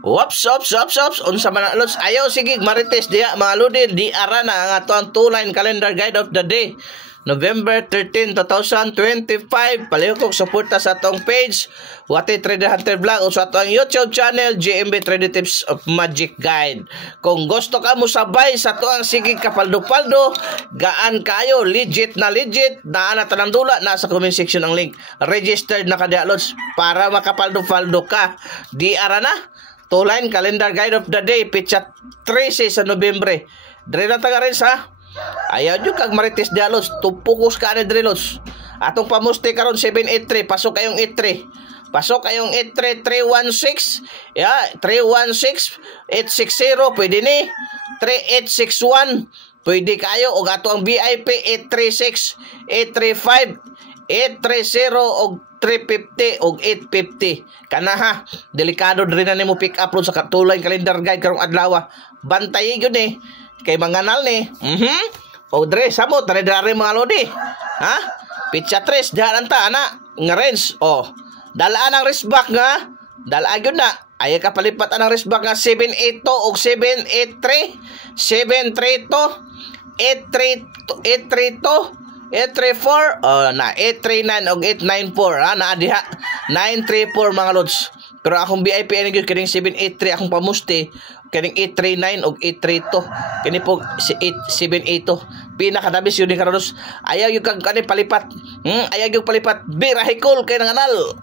Ops. Unsa man lods? Ayaw sige marites diya mga lodi, di ara na ang ato two-line calendar guide of the day. November 13, 2025. Palayo kong suporta sa atong page Wati Trader Hunter Vlog o sa atong YouTube channel GMB Trader Tips of Magic Guide. Kung gusto ka mo sabay sa tuang sige kapaldo-paldo, gaan kayo, legit na tanang dula, nasa comment section ang link. Registered na ka diya lods para makapaldo-paldo ka. Di ara na two-line calendar guide of the day, pitsa 13 sa Nobyembre. Dire na taga rin sa ayaw nyo kag marites dialos, tupukus ka na drilos. Atong pamuste karon 783, pasok kayong 83. Pasok kayong 83 316. Yeah, 316 860 pwede ni. 3861 pwede kayo og ato ang VIP 836 835 830 og 350 og 850. Kana ha, delikado rin na nimo pick up ron sa two-line calendar guide karong adlaw. Bantay gyud ni kay manganal ni. O dre samo tare mga lodi. Ha? Pitsa 3 diha ta ana nga range. O dalaan ang wristback nga. Dalaan gyud na. Ay ka palipat ang wristback nga 782 og 783, 732, 832, 834 na 839 og 894 ha na diha 934 mga lods. Pero akong VIP ani gyud kining 783 akong pamusti kining 839 og 832 kini po si 782 pinakadabis yun ni karon. Ayaw yung kag kani palipat. Ayaw yung palipat birahikol kay nanganal.